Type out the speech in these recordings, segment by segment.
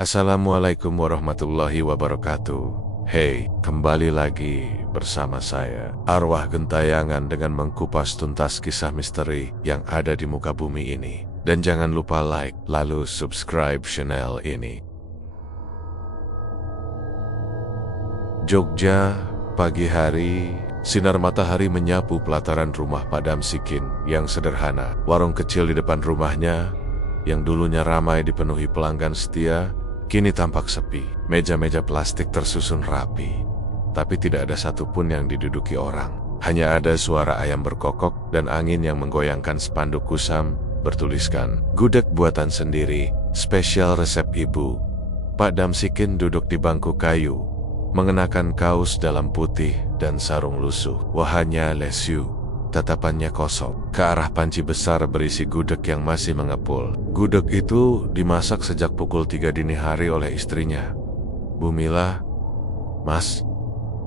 Assalamualaikum warahmatullahi wabarakatuh. Hey, kembali lagi bersama saya, Arwah Gentayangan, dengan mengkupas tuntas kisah misteri yang ada di muka bumi ini. Dan jangan lupa like, lalu subscribe channel ini. Jogja, pagi hari, sinar matahari menyapu pelataran rumah Pak Damsikin yang sederhana. Warung kecil di depan rumahnya, yang dulunya ramai dipenuhi pelanggan setia, kini tampak sepi. Meja-meja plastik tersusun rapi, tapi tidak ada satupun yang diduduki orang. Hanya ada suara ayam berkokok dan angin yang menggoyangkan spanduk kusam bertuliskan, "Gudeg buatan sendiri, spesial resep ibu." Pak Damsikin duduk di bangku kayu, mengenakan kaos dalam putih dan sarung lusuh. Wahanya lesu, tatapannya kosong, ke arah panci besar berisi gudeg yang masih mengepul. Gudeg itu dimasak sejak pukul 3 dini hari oleh istrinya. "Bu Mila, Mas,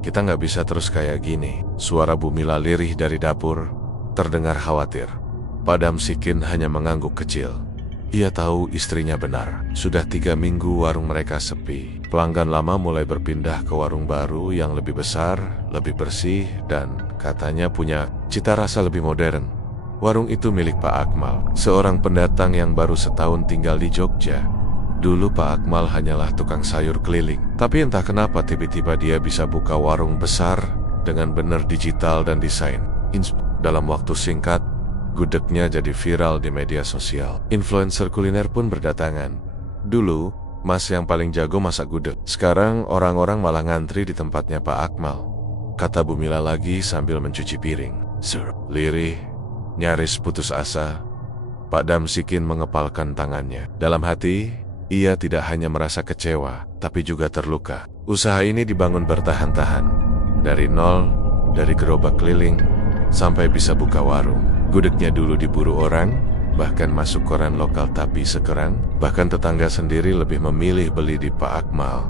kita nggak bisa terus kayak gini." Suara Bu Mila lirih dari dapur terdengar khawatir. Pak Damsikin hanya mengangguk kecil. Ia tahu istrinya benar. Sudah 3 minggu warung mereka sepi. Pelanggan lama mulai berpindah ke warung baru yang lebih besar, lebih bersih, dan katanya punya cita rasa lebih modern. Warung itu milik Pak Akmal, seorang pendatang yang baru setahun tinggal di Jogja. Dulu Pak Akmal hanyalah tukang sayur keliling, tapi entah kenapa tiba-tiba dia bisa buka warung besar dengan benar digital dan desain. Dalam waktu singkat, gudegnya jadi viral di media sosial. Influencer kuliner pun berdatangan. Dulu, Mas yang paling jago masak gudeg. Sekarang orang-orang malah ngantri di tempatnya Pak Akmal, kata Bu Mila lagi sambil mencuci piring. Lirih, nyaris putus asa, Pak Damsikin mengepalkan tangannya. Dalam hati, ia tidak hanya merasa kecewa, tapi juga terluka. Usaha ini dibangun bertahan-tahan. Dari nol, dari gerobak keliling, sampai bisa buka warung. Gudegnya dulu diburu orang, bahkan masuk koran lokal, tapi sekarang bahkan tetangga sendiri lebih memilih beli di Pak Akmal.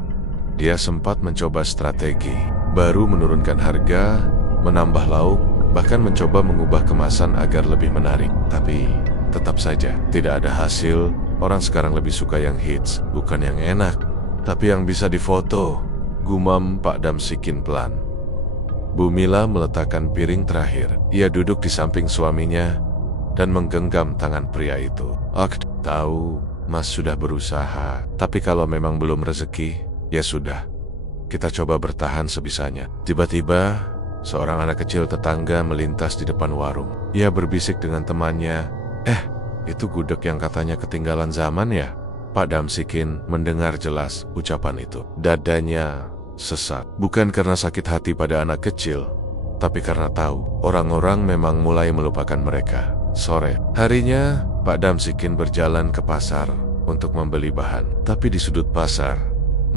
Dia sempat mencoba strategi, baru menurunkan harga, menambah lauk, bahkan mencoba mengubah kemasan agar lebih menarik. Tapi tetap saja tidak ada hasil. Orang sekarang lebih suka yang hits, bukan yang enak, tapi yang bisa difoto, gumam Pak Damsikin pelan. Bu Mila meletakkan piring terakhir. Ia duduk di samping suaminya dan menggenggam tangan pria itu. Tahu, Mas sudah berusaha, tapi kalau memang belum rezeki, ya sudah. Kita coba bertahan sebisanya. Tiba-tiba, seorang anak kecil tetangga melintas di depan warung. Ia berbisik dengan temannya, itu gudeg yang katanya ketinggalan zaman ya?" Pak Damsikin mendengar jelas ucapan itu. Dadanya sesak, bukan karena sakit hati pada anak kecil, tapi karena tahu orang-orang memang mulai melupakan mereka. Sore harinya, Pak Damsikin berjalan ke pasar untuk membeli bahan. Tapi di sudut pasar,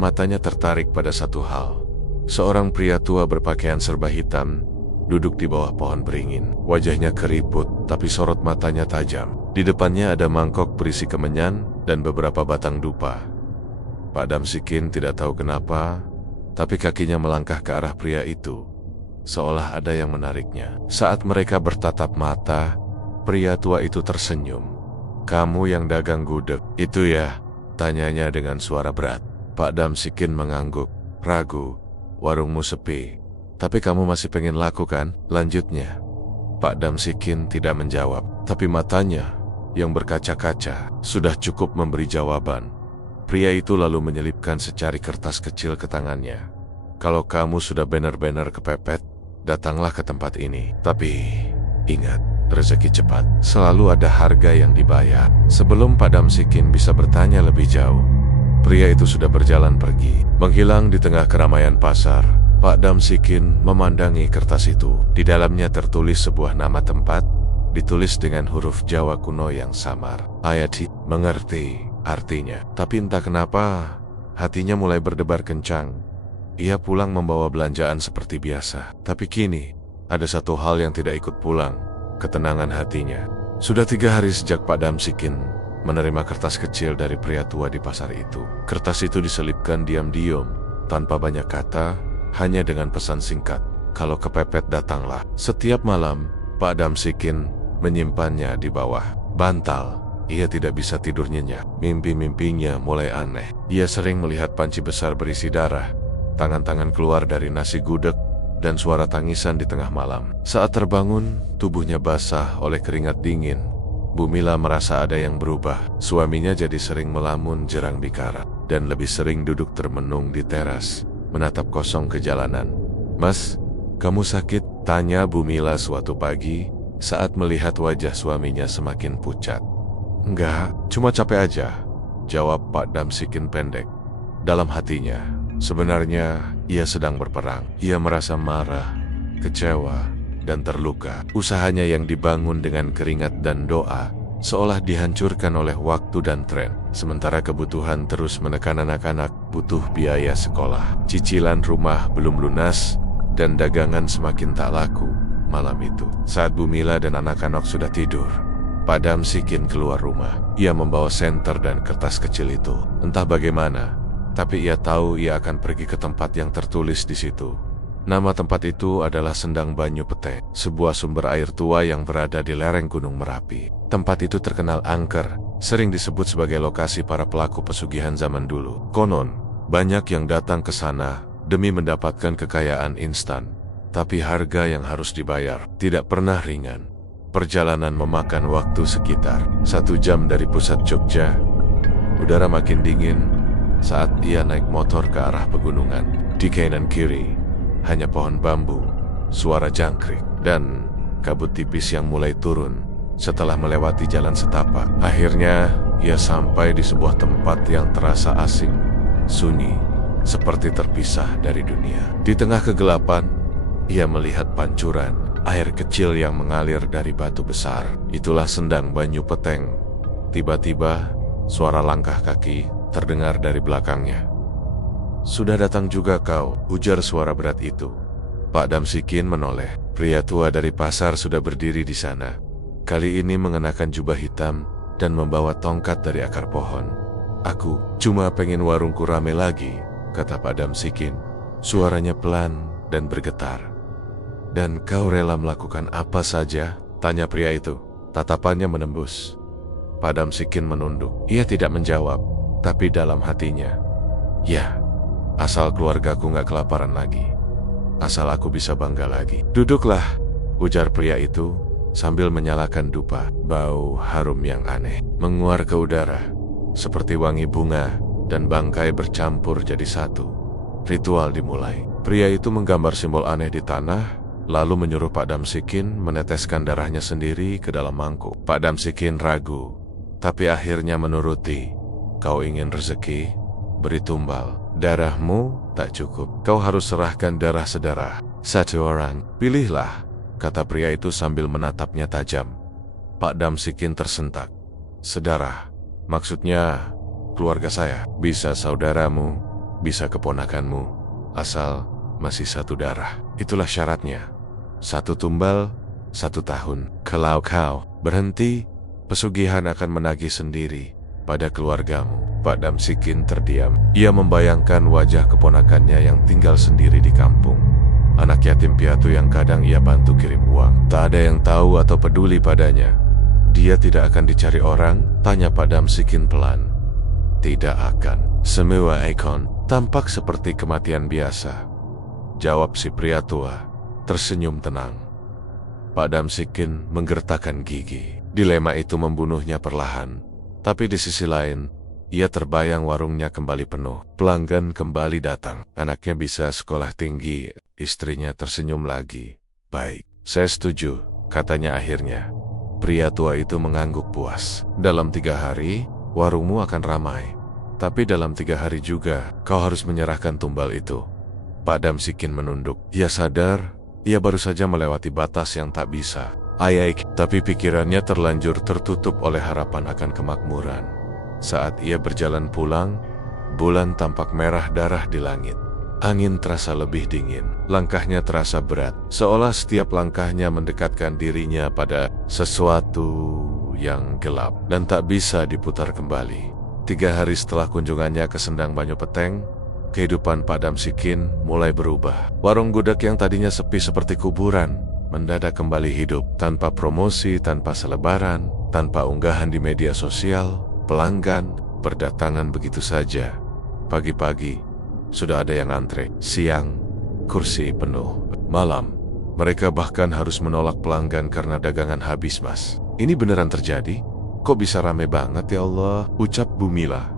matanya tertarik pada satu hal. Seorang pria tua berpakaian serba hitam duduk di bawah pohon beringin. Wajahnya keriput, tapi sorot matanya tajam. Di depannya ada mangkok berisi kemenyan dan beberapa batang dupa. Pak Damsikin tidak tahu kenapa, tapi kakinya melangkah ke arah pria itu, seolah ada yang menariknya. Saat mereka bertatap mata, pria tua itu tersenyum. "Kamu yang dagang gudeg itu ya?" tanyanya dengan suara berat. Pak Damsikin mengangguk, ragu. "Warungmu sepi, tapi kamu masih pengen laku kan?" lanjutnya. Pak Damsikin tidak menjawab, tapi matanya yang berkaca-kaca sudah cukup memberi jawaban. Pria itu lalu menyelipkan secari kertas kecil ke tangannya. "Kalau kamu sudah benar-benar kepepet, datanglah ke tempat ini. Tapi ingat, rezeki cepat. Selalu ada harga yang dibayar." Sebelum Pak Damsikin bisa bertanya lebih jauh, pria itu sudah berjalan pergi, menghilang di tengah keramaian pasar. Pak Damsikin memandangi kertas itu. Di dalamnya tertulis sebuah nama tempat, ditulis dengan huruf Jawa kuno yang samar. Ayati, mengerti artinya. Tapi entah kenapa, hatinya mulai berdebar kencang. Ia pulang membawa belanjaan seperti biasa. Tapi kini, ada satu hal yang tidak ikut pulang, ketenangan hatinya. Sudah 3 hari sejak Pak Damsikin menerima kertas kecil dari pria tua di pasar itu. Kertas itu diselipkan diam-diam, tanpa banyak kata, hanya dengan pesan singkat, "Kalau kepepet datanglah." Setiap malam, Pak Damsikin menyimpannya di bawah bantal. ia tidak bisa tidur nyenyak. Mimpi-mimpinya mulai aneh. Ia sering melihat panci besar berisi darah, tangan-tangan keluar dari nasi gudeg, dan suara tangisan di tengah malam. Saat terbangun, tubuhnya basah oleh keringat dingin. Bu Mila merasa ada yang berubah. Suaminya jadi sering melamun jerang bikara, dan lebih sering duduk termenung di teras, menatap kosong ke jalanan. "Mas, kamu sakit?" tanya Bu Mila suatu pagi saat melihat wajah suaminya semakin pucat. "Enggak, cuma capek aja," jawab Pak Damsikin pendek. Dalam hatinya, sebenarnya ia sedang berperang. Ia merasa marah, kecewa, dan terluka. Usahanya yang dibangun dengan keringat dan doa seolah dihancurkan oleh waktu dan tren. Sementara kebutuhan terus menekan anak-anak, butuh biaya sekolah, cicilan rumah belum lunas, dan dagangan semakin tak laku. Malam itu, saat Bu Mila dan anak-anak sudah tidur, Pak Damsikin keluar rumah. Ia membawa senter dan kertas kecil itu. Entah bagaimana, tapi ia tahu ia akan pergi ke tempat yang tertulis di situ. Nama tempat itu adalah Sendang Banyu Pete, sebuah sumber air tua yang berada di lereng Gunung Merapi. Tempat itu terkenal angker, sering disebut sebagai lokasi para pelaku pesugihan zaman dulu. Konon, banyak yang datang ke sana demi mendapatkan kekayaan instan, tapi harga yang harus dibayar tidak pernah ringan. Perjalanan memakan waktu sekitar 1 jam dari pusat Jogja. Udara makin dingin saat ia naik motor ke arah pegunungan. Di kanan kiri, hanya pohon bambu, suara jangkrik, dan kabut tipis yang mulai turun setelah melewati jalan setapak. Akhirnya, ia sampai di sebuah tempat yang terasa asing, sunyi, seperti terpisah dari dunia. Di tengah kegelapan, ia melihat pancuran air kecil yang mengalir dari batu besar. Itulah Sendang Banyu Peteng. Tiba-tiba, suara langkah kaki terdengar dari belakangnya. "Sudah datang juga kau," ujar suara berat itu. Pak Damsikin menoleh. Pria tua dari pasar sudah berdiri di sana. Kali ini mengenakan jubah hitam dan membawa tongkat dari akar pohon. "Aku cuma pengen warungku rame lagi," kata Pak Damsikin. Suaranya pelan dan bergetar. "Dan kau rela melakukan apa saja?" tanya pria itu. Tatapannya menembus. Pak Damsikin menunduk. Ia tidak menjawab, tapi dalam hatinya, "Ya, asal keluargaku gak kelaparan lagi. Asal aku bisa bangga lagi." "Duduklah," ujar pria itu sambil menyalakan dupa. Bau harum yang aneh menguar ke udara, seperti wangi bunga dan bangkai bercampur jadi satu. Ritual dimulai. Pria itu menggambar simbol aneh di tanah, lalu menyuruh Pak Damsikin meneteskan darahnya sendiri ke dalam mangkuk. Pak Damsikin ragu, tapi akhirnya menuruti. "Kau ingin rezeki? Beri tumbal. Darahmu tak cukup. Kau harus serahkan darah sedarah. 1 orang. Pilihlah," kata pria itu sambil menatapnya tajam. Pak Damsikin tersentak. "Sedarah? Maksudnya keluarga saya?" "Bisa saudaramu, bisa keponakanmu, asal masih satu darah. Itulah syaratnya. 1 tumbal, 1 tahun. Kalau kau berhenti, pesugihan akan menagih sendiri pada keluargamu." Pak Damsikin terdiam. Ia membayangkan wajah keponakannya yang tinggal sendiri di kampung. Anak yatim piatu yang kadang ia bantu kirim uang. Tak ada yang tahu atau peduli padanya. "Dia tidak akan dicari orang?" tanya Pak Damsikin pelan. "Tidak akan. Semua ikon tampak seperti kematian biasa," jawab si pria tua, tersenyum tenang. Pak Damsikin menggertakkan gigi. Dilema itu membunuhnya perlahan. Tapi di sisi lain, ia terbayang warungnya kembali penuh. Pelanggan kembali datang. Anaknya bisa sekolah tinggi. Istrinya tersenyum lagi. "Baik, saya setuju," katanya akhirnya. Pria tua itu mengangguk puas. "Dalam 3 hari, warungmu akan ramai. Tapi dalam 3 hari juga, kau harus menyerahkan tumbal itu." Pak Damsikin menunduk. Ia sadar, ia baru saja melewati batas yang tak bisa. Tapi pikirannya terlanjur tertutup oleh harapan akan kemakmuran. Saat ia berjalan pulang, bulan tampak merah darah di langit. Angin terasa lebih dingin. Langkahnya terasa berat, seolah setiap langkahnya mendekatkan dirinya pada sesuatu yang gelap dan tak bisa diputar kembali. 3 hari setelah kunjungannya ke Sendang Banyu Peteng, kehidupan Pak Damsikin mulai berubah. Warung gudeg yang tadinya sepi seperti kuburan mendadak kembali hidup, tanpa promosi, tanpa selebaran, Tanpa unggahan di media sosial, pelanggan berdatangan begitu saja. Pagi-pagi, sudah ada yang antre. Siang, kursi penuh. Malam, mereka bahkan harus menolak pelanggan karena dagangan habis, Mas. Ini beneran terjadi? Kok bisa rame banget ya Allah? Ucap Bumila.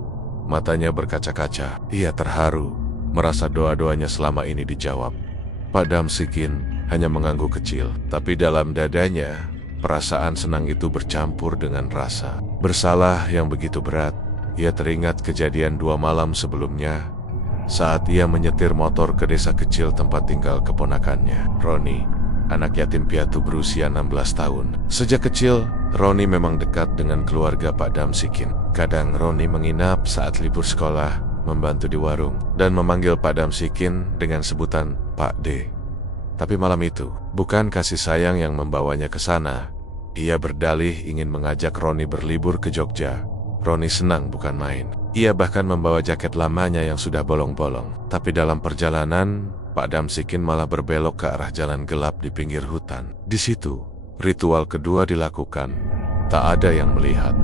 Matanya berkaca-kaca. Ia terharu, merasa doa-doanya selama ini dijawab. Pak Damsikin hanya mengangguk kecil, tapi dalam dadanya, perasaan senang itu bercampur dengan rasa bersalah yang begitu berat. Ia teringat kejadian 2 malam sebelumnya, saat ia menyetir motor ke desa kecil tempat tinggal keponakannya, Roni, anak yatim piatu berusia 16 tahun. Sejak kecil, Roni memang dekat dengan keluarga Pak Damsikin. Kadang Roni menginap saat libur sekolah, membantu di warung, dan memanggil Pak Damsikin dengan sebutan Pak D. Tapi malam itu, bukan kasih sayang yang membawanya ke sana. Ia berdalih ingin mengajak Roni berlibur ke Jogja. Roni senang bukan main. Ia bahkan membawa jaket lamanya yang sudah bolong-bolong. Tapi dalam perjalanan, Pak Damsikin malah berbelok ke arah jalan gelap di pinggir hutan. Di situ, ritual kedua dilakukan. Tak ada yang melihat,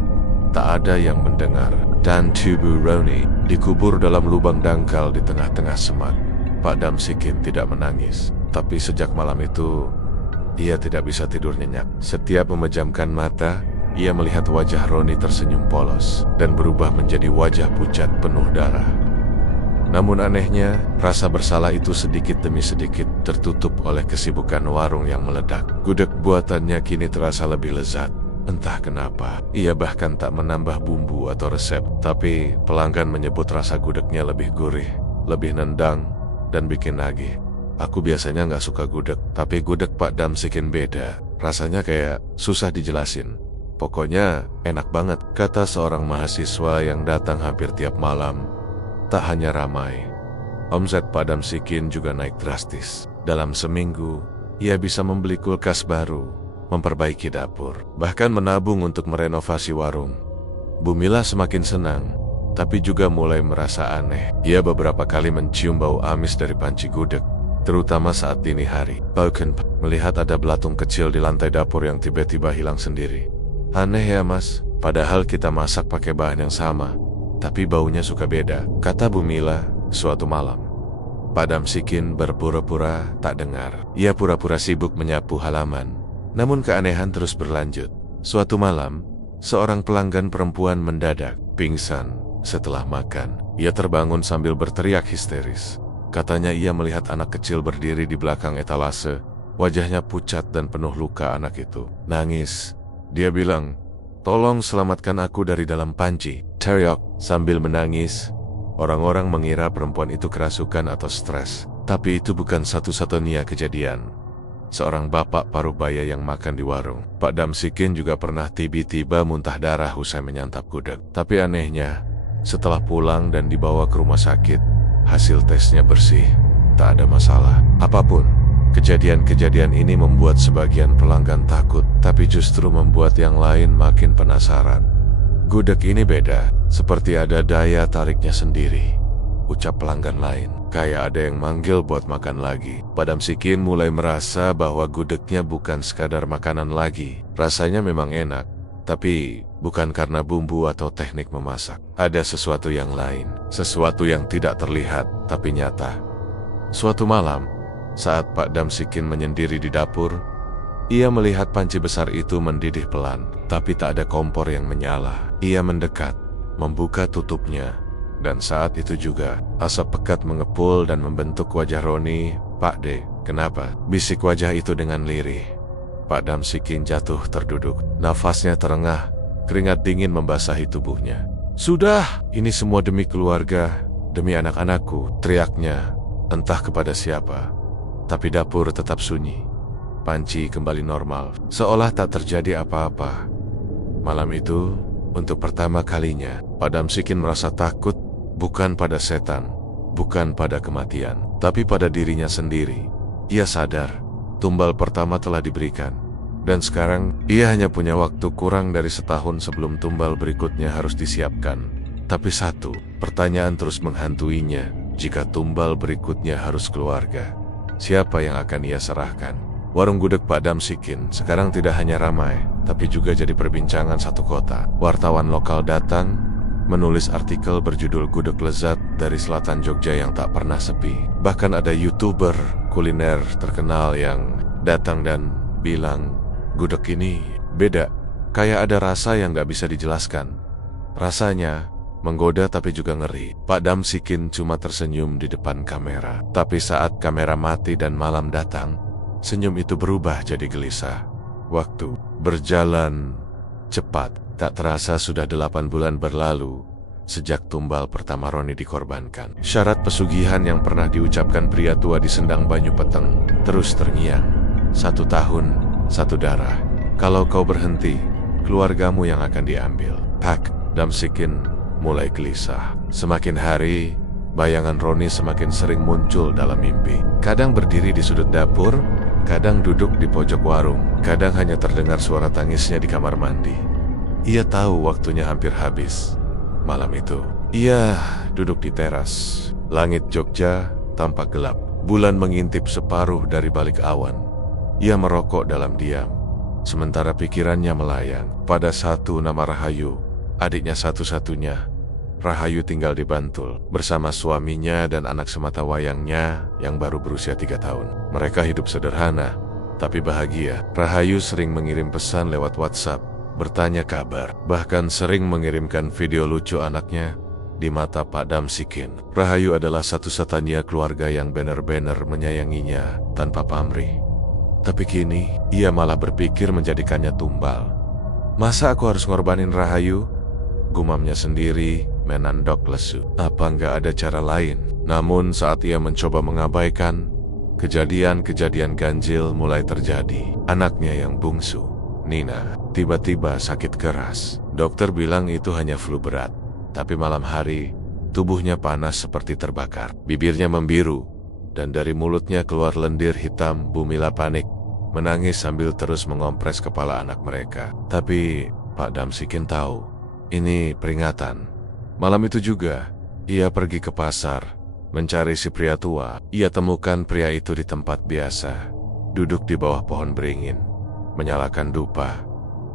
tak ada yang mendengar. Dan tubuh Roni dikubur dalam lubang dangkal di tengah-tengah semak. Pak Damsikin tidak menangis. Tapi sejak malam itu, ia tidak bisa tidur nyenyak. Setiap memejamkan mata, ia melihat wajah Roni tersenyum polos dan berubah menjadi wajah pucat penuh darah. Namun anehnya, rasa bersalah itu sedikit demi sedikit tertutup oleh kesibukan warung yang meledak. Gudeg buatannya kini terasa lebih lezat. Entah kenapa, ia bahkan tak menambah bumbu atau resep. Tapi pelanggan menyebut rasa gudegnya lebih gurih, lebih nendang, dan bikin nagih. Aku biasanya nggak suka gudeg, tapi gudeg Pak Damsikin beda. Rasanya kayak susah dijelasin. Pokoknya enak banget, kata seorang mahasiswa yang datang hampir tiap malam. Tak hanya ramai, omset Pak Damsikin juga naik drastis. Dalam seminggu, ia bisa membeli kulkas baru, memperbaiki dapur, bahkan menabung untuk merenovasi warung. Bumila semakin senang, tapi juga mulai merasa aneh. Ia beberapa kali mencium bau amis dari panci gudeg, terutama saat dini hari. Bahkan melihat ada belatung kecil di lantai dapur yang tiba-tiba hilang sendiri. Aneh ya Mas, padahal kita masak pakai bahan yang sama, tapi baunya suka beda, kata Bumila suatu malam. Pak Damsikin berpura-pura tak dengar. Ia pura-pura sibuk menyapu halaman. Namun keanehan terus berlanjut. Suatu malam, seorang pelanggan perempuan mendadak pingsan setelah makan. Ia terbangun sambil berteriak histeris. Katanya ia melihat anak kecil berdiri di belakang etalase. Wajahnya pucat dan penuh luka anak itu. Nangis. Dia bilang, "Tolong selamatkan aku dari dalam panci." Teriak sambil menangis. Orang-orang mengira perempuan itu kerasukan atau stres. Tapi itu bukan satu-satunya kejadian. Seorang bapak parubaya yang makan di warung. Pak Damsikin juga pernah tiba-tiba muntah darah usai menyantap gudeg. Tapi anehnya, setelah pulang dan dibawa ke rumah sakit, hasil tesnya bersih, tak ada masalah apapun. Kejadian-kejadian ini membuat sebagian pelanggan takut, tapi justru membuat yang lain makin penasaran. Gudeg ini beda, seperti ada daya tariknya sendiri, ucap pelanggan lain. Kayak ada yang manggil buat makan lagi. Pak Damsikin mulai merasa bahwa gudegnya bukan sekadar makanan lagi. Rasanya memang enak, tapi bukan karena bumbu atau teknik memasak. Ada sesuatu yang lain, sesuatu yang tidak terlihat tapi nyata. Suatu malam, saat Pak Damsikin menyendiri di dapur, ia melihat panci besar itu mendidih pelan, tapi tak ada kompor yang menyala. Ia mendekat, membuka tutupnya, dan saat itu juga asap pekat mengepul dan membentuk wajah Roni. "Pak D, kenapa?" bisik wajah itu dengan lirih. Pak Damsikin jatuh terduduk, nafasnya terengah, keringat dingin membasahi tubuhnya. "Sudah, ini semua demi keluarga, demi anak-anakku," teriaknya, entah kepada siapa. Tapi dapur tetap sunyi. Panci kembali normal, seolah tak terjadi apa-apa. Malam itu, untuk pertama kalinya, Pak Damsikin merasa takut, bukan pada setan, bukan pada kematian, tapi pada dirinya sendiri. Ia sadar, tumbal pertama telah diberikan, dan sekarang ia hanya punya waktu kurang dari setahun sebelum tumbal berikutnya harus disiapkan. Tapi satu pertanyaan terus menghantuinya, jika tumbal berikutnya harus keluarga, siapa yang akan ia serahkan? Warung gudeg Pak Damsikin sekarang tidak hanya ramai, tapi juga jadi perbincangan satu kota. Wartawan lokal datang, menulis artikel berjudul Gudeg Lezat dari selatan Jogja yang tak pernah sepi. Bahkan ada YouTuber kuliner terkenal yang datang dan bilang, gudeg ini beda, kayak ada rasa yang gak bisa dijelaskan. Rasanya menggoda tapi juga ngeri. Pak Damsikin cuma tersenyum di depan kamera. Tapi saat kamera mati dan malam datang, senyum itu berubah jadi gelisah. Waktu berjalan cepat. Tak terasa sudah 8 bulan berlalu sejak tumbal pertama Roni dikorbankan. Syarat pesugihan yang pernah diucapkan pria tua di Sendang Banyu Peteng terus terngiang. 1 tahun, 1 darah. Kalau kau berhenti, keluargamu yang akan diambil. Pak Damsikin mulai gelisah. Semakin hari, bayangan Roni semakin sering muncul dalam mimpi. Kadang berdiri di sudut dapur, kadang duduk di pojok warung, kadang hanya terdengar suara tangisnya di kamar mandi. Ia tahu waktunya hampir habis. Malam itu, ia duduk di teras. Langit Jogja tampak gelap. Bulan mengintip separuh dari balik awan. Ia merokok dalam diam, sementara pikirannya melayang pada satu nama Rahayu, adiknya satu-satunya. Rahayu tinggal di Bantul bersama suaminya dan anak semata wayangnya yang baru berusia 3 tahun. Mereka hidup sederhana, tapi bahagia. Rahayu sering mengirim pesan lewat WhatsApp, bertanya kabar, bahkan sering mengirimkan video lucu anaknya. Di mata Pak Damsikin, Rahayu adalah satu-satunya keluarga yang benar-benar menyayanginya tanpa pamrih. Tapi kini, ia malah berpikir menjadikannya tumbal. Masa aku harus ngorbanin Rahayu? Gumamnya sendiri, menandok lesu. Apa nggak ada cara lain? Namun saat ia mencoba mengabaikan, kejadian-kejadian ganjil mulai terjadi. Anaknya yang bungsu, Nina, tiba-tiba sakit keras. Dokter bilang itu hanya flu berat. Tapi malam hari, tubuhnya panas seperti terbakar. Bibirnya membiru, dan dari mulutnya keluar lendir hitam. Bumila panik, menangis sambil terus mengompres kepala anak mereka. Tapi Pak Damsikin tahu, ini peringatan. Malam itu juga, ia pergi ke pasar, mencari si pria tua. Ia temukan pria itu di tempat biasa, duduk di bawah pohon beringin, menyalakan dupa.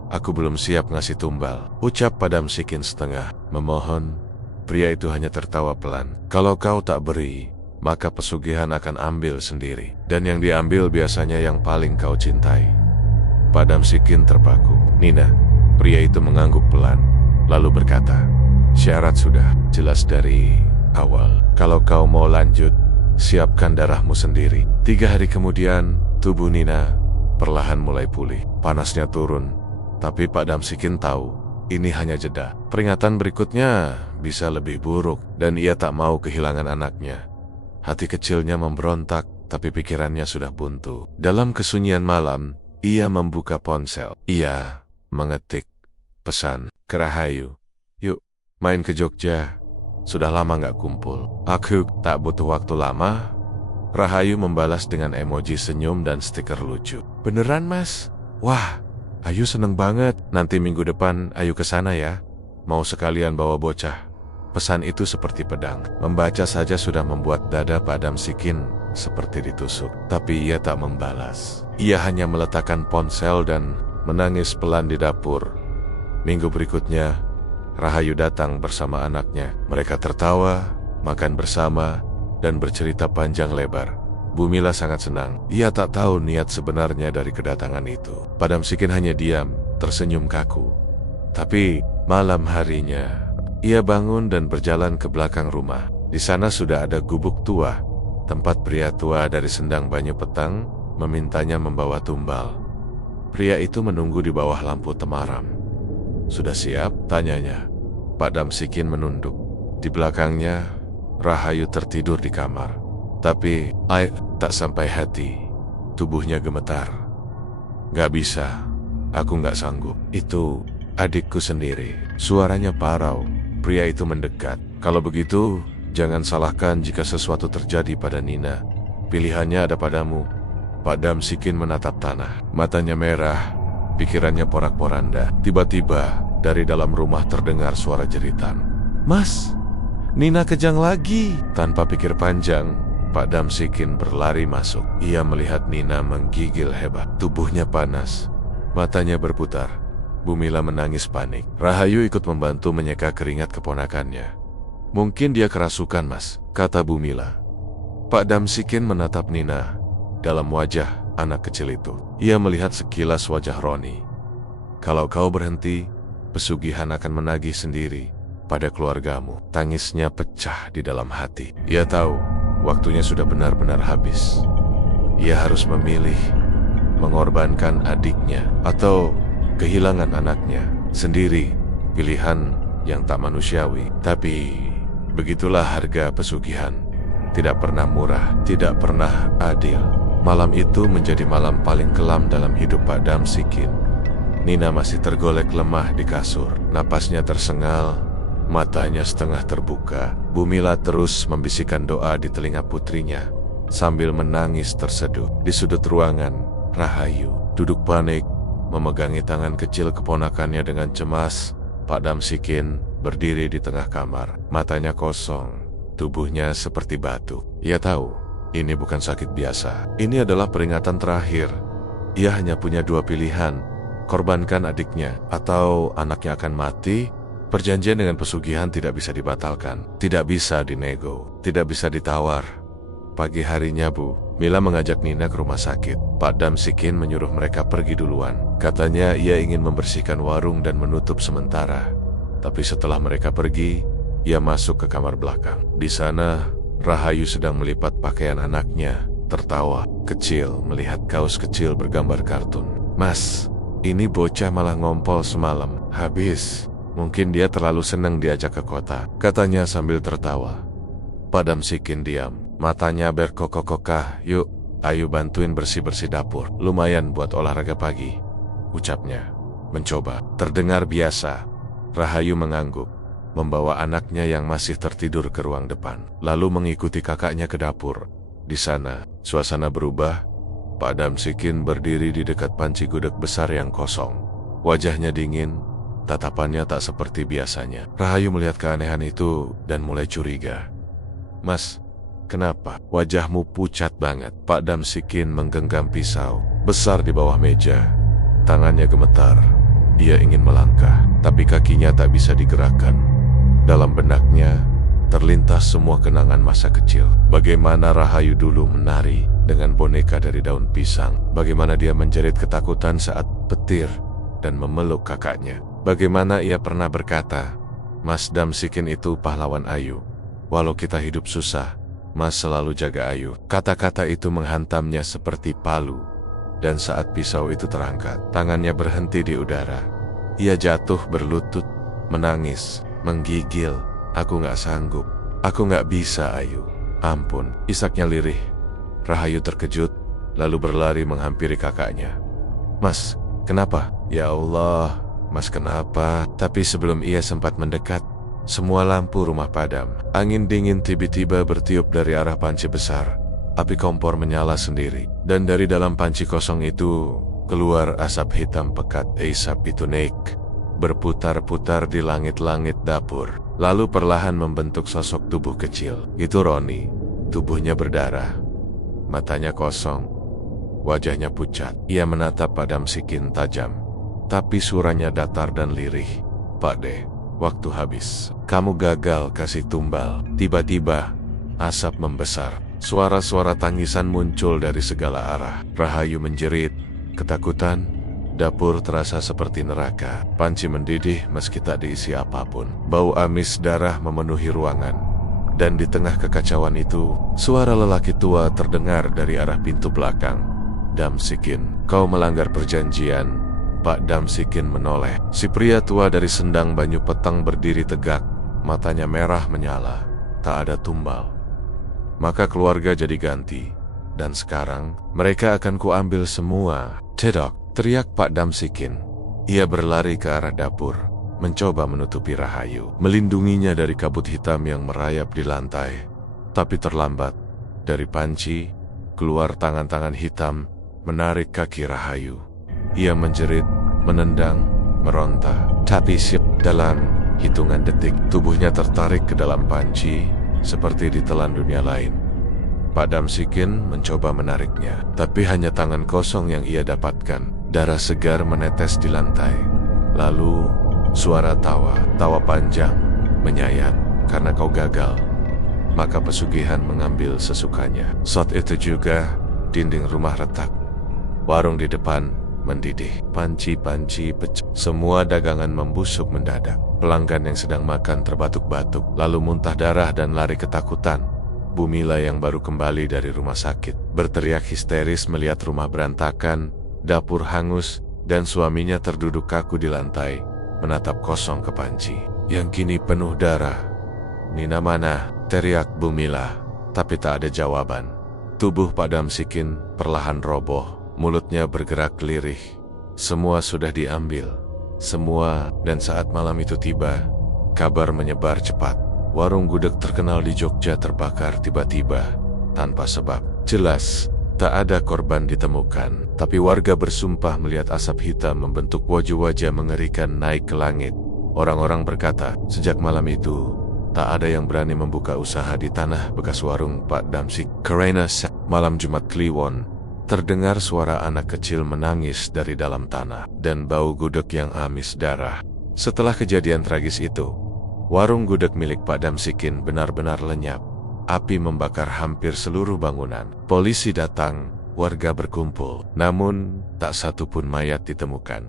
Aku belum siap ngasih tumbal, ucap Pak Damsikin setengah memohon. Pria itu hanya tertawa pelan. Kalau kau tak beri, maka pesugihan akan ambil sendiri. Dan yang diambil biasanya yang paling kau cintai. Pak Damsikin terpaku. Nina, pria itu mengangguk pelan, lalu berkata, syarat sudah jelas dari awal. Kalau kau mau lanjut, siapkan darahmu sendiri. 3 hari kemudian, tubuh Nina perlahan mulai pulih. Panasnya turun. Tapi Pak Damsikin tahu, ini hanya jeda. Peringatan berikutnya bisa lebih buruk, dan ia tak mau kehilangan anaknya. Hati kecilnya memberontak, tapi pikirannya sudah buntu. Dalam kesunyian malam, ia membuka ponsel. Ia mengetik pesan ke Rahayu. Yuk, main ke Jogja. Sudah lama gak kumpul. Aku tak butuh waktu lama. Rahayu membalas dengan emoji senyum dan stiker lucu. Beneran, Mas? Wah, Ayu seneng banget. Nanti minggu depan Ayu kesana ya. Mau sekalian bawa bocah. Pesan itu seperti pedang. Membaca saja sudah membuat dada Pak Damsikin seperti ditusuk. Tapi ia tak membalas. Ia hanya meletakkan ponsel dan menangis pelan di dapur. Minggu berikutnya, Rahayu datang bersama anaknya. Mereka tertawa, makan bersama, dan bercerita panjang lebar. Bumila sangat senang. Ia tak tahu niat sebenarnya dari kedatangan itu. Pak Damsikin hanya diam, tersenyum kaku. Tapi malam harinya, ia bangun dan berjalan ke belakang rumah. Di sana sudah ada gubuk tua, tempat pria tua dari Sendang Banyu Peteng memintanya membawa tumbal. Pria itu menunggu di bawah lampu temaram. Sudah siap? Tanyanya. Pak Damsikin menunduk. Di belakangnya, Rahayu tertidur di kamar. Tapi, tak sampai hati. Tubuhnya gemetar. Gak bisa, aku gak sanggup. Itu adikku sendiri. Suaranya parau. Pria itu mendekat. Kalau begitu, jangan salahkan jika sesuatu terjadi pada Nina. Pilihannya ada padamu. Pak Damsikin menatap tanah. Matanya merah, pikirannya porak-poranda. Tiba-tiba, dari dalam rumah terdengar suara jeritan. Mas, Nina kejang lagi. Tanpa pikir panjang, Pak Damsikin berlari masuk. Ia melihat Nina menggigil hebat. Tubuhnya panas, matanya berputar. Bumila menangis panik. Rahayu ikut membantu menyeka keringat keponakannya. Mungkin dia kerasukan, Mas, kata Bumila. Pak Damsikin menatap Nina dalam wajah anak kecil itu. Ia melihat sekilas wajah Roni. Kalau kau berhenti, pesugihan akan menagih sendiri pada keluargamu. Tangisnya pecah di dalam hati. Ia tahu waktunya sudah benar-benar habis. Ia harus memilih mengorbankan adiknya atau kehilangan anaknya sendiri. Pilihan yang tak manusiawi. Tapi begitulah harga pesugihan. Tidak pernah murah, tidak pernah adil. Malam itu menjadi malam paling kelam dalam hidup Pak Damsikin. Nina masih tergolek lemah di kasur. Napasnya tersengal, matanya setengah terbuka. Bumila terus membisikkan doa di telinga putrinya sambil menangis terseduh. Di sudut ruangan, Rahayu duduk panik, memegangi tangan kecil keponakannya dengan cemas. Pak Damsikin berdiri di tengah kamar, matanya kosong, tubuhnya seperti batu. Ia tahu ini bukan sakit biasa. Ini adalah peringatan terakhir. Ia hanya punya dua pilihan, korbankan adiknya atau anaknya akan mati. Perjanjian dengan pesugihan tidak bisa dibatalkan, tidak bisa dinego, tidak bisa ditawar. Pagi harinya Bu Mila mengajak Nina ke rumah sakit. Pak Damsikin menyuruh mereka pergi duluan. Katanya ia ingin membersihkan warung dan menutup sementara. Tapi setelah mereka pergi, ia masuk ke kamar belakang. Di sana, Rahayu sedang melipat pakaian anaknya, tertawa kecil melihat kaos kecil bergambar kartun. Mas, ini bocah malah ngompol semalam. Habis, mungkin dia terlalu senang diajak ke kota, katanya sambil tertawa. Pak Damsikin diam. Matanya berkokok-kokah. Yuk, ayo bantuin bersih-bersih dapur. Lumayan buat olahraga pagi, ucapnya. Mencoba. Terdengar biasa. Rahayu mengangguk, membawa anaknya yang masih tertidur ke ruang depan, lalu mengikuti kakaknya ke dapur. Di sana, suasana berubah. Pak Damsikin berdiri di dekat panci gudeg besar yang kosong. Wajahnya dingin, tatapannya tak seperti biasanya. Rahayu melihat keanehan itu dan mulai curiga. Mas, kenapa wajahmu pucat banget? Pak Damsikin menggenggam pisau besar di bawah meja. Tangannya gemetar. Ia ingin melangkah, tapi kakinya tak bisa digerakkan. Dalam benaknya terlintas semua kenangan masa kecil. Bagaimana Rahayu dulu menari dengan boneka dari daun pisang. Bagaimana dia menjerit ketakutan saat petir dan memeluk kakaknya. Bagaimana ia pernah berkata, Mas Damsikin itu pahlawan Ayu. Walau kita hidup susah, Mas selalu jaga Ayu. Kata-kata itu menghantamnya seperti palu. Dan saat pisau itu terangkat, tangannya berhenti di udara. Ia jatuh berlutut, menangis, menggigil. Aku gak sanggup. Aku gak bisa, Ayu. Ampun, isaknya lirih. Rahayu terkejut, lalu berlari menghampiri kakaknya. Mas, kenapa? Ya Allah, Mas kenapa? Tapi sebelum ia sempat mendekat, semua lampu rumah padam. Angin dingin tiba-tiba bertiup dari arah panci besar. Api kompor menyala sendiri. Dan dari dalam panci kosong itu, keluar asap hitam pekat. Asap itu naik, berputar-putar di langit-langit dapur. Lalu perlahan membentuk sosok tubuh kecil. Itu Roni. Tubuhnya berdarah. Matanya kosong. Wajahnya pucat. Ia menatap Pak Damsikin tajam. Tapi suaranya datar dan lirih. Pak De, waktu habis. Kamu gagal kasih tumbal. Tiba-tiba, asap membesar. Suara-suara tangisan muncul dari segala arah. Rahayu menjerit. Ketakutan. Dapur terasa seperti neraka. Panci mendidih meski tak diisi apapun. Bau amis darah memenuhi ruangan. Dan di tengah kekacauan itu, suara lelaki tua terdengar dari arah pintu belakang. Damsikin, kau melanggar perjanjian. Pak Damsikin menoleh. Si pria tua dari Sendang Banyu Petang berdiri tegak. Matanya merah menyala. Tak ada tumbal. Maka keluarga jadi ganti. Dan sekarang, mereka akan kuambil semua. Cedok, teriak Pak Damsikin. Ia berlari ke arah dapur, mencoba menutupi Rahayu, melindunginya dari kabut hitam yang merayap di lantai. Tapi terlambat. Dari panci, keluar tangan-tangan hitam, menarik kaki Rahayu. Ia menjerit, menendang, meronta. Tapi dalam hitungan detik, tubuhnya tertarik ke dalam panci, seperti ditelan dunia lain. Pak Damsikin mencoba menariknya, tapi hanya tangan kosong yang ia dapatkan. Darah segar menetes di lantai. Lalu, suara tawa panjang, menyayat. Karena kau gagal, maka pesugihan mengambil sesukanya. Saat itu juga, dinding rumah retak. Warung di depan mendidih. Panci-panci pecah. Semua dagangan membusuk mendadak. Pelanggan yang sedang makan terbatuk-batuk, lalu muntah darah dan lari ketakutan. Bumila yang baru kembali dari rumah sakit berteriak histeris melihat rumah berantakan, dapur hangus, dan suaminya terduduk kaku di lantai, menatap kosong ke panci yang kini penuh darah. "Nina mana?" teriak Bumila, tapi tak ada jawaban. Tubuh Pak Damsikin perlahan roboh, mulutnya bergerak lirih. Semua sudah diambil. Semua, dan saat malam itu tiba, kabar menyebar cepat. Warung gudeg terkenal di Jogja terbakar tiba-tiba, tanpa sebab. Jelas, tak ada korban ditemukan, tapi warga bersumpah melihat asap hitam membentuk wajah-wajah mengerikan naik ke langit. Orang-orang berkata, sejak malam itu, tak ada yang berani membuka usaha di tanah bekas warung Pak Damsik. Karena malam Jumat Kliwon, terdengar suara anak kecil menangis dari dalam tanah, dan bau gudeg yang amis darah. Setelah kejadian tragis itu, warung gudeg milik Pak Damsikin benar-benar lenyap. Api membakar hampir seluruh bangunan. Polisi datang, warga berkumpul. Namun, tak satu pun mayat ditemukan.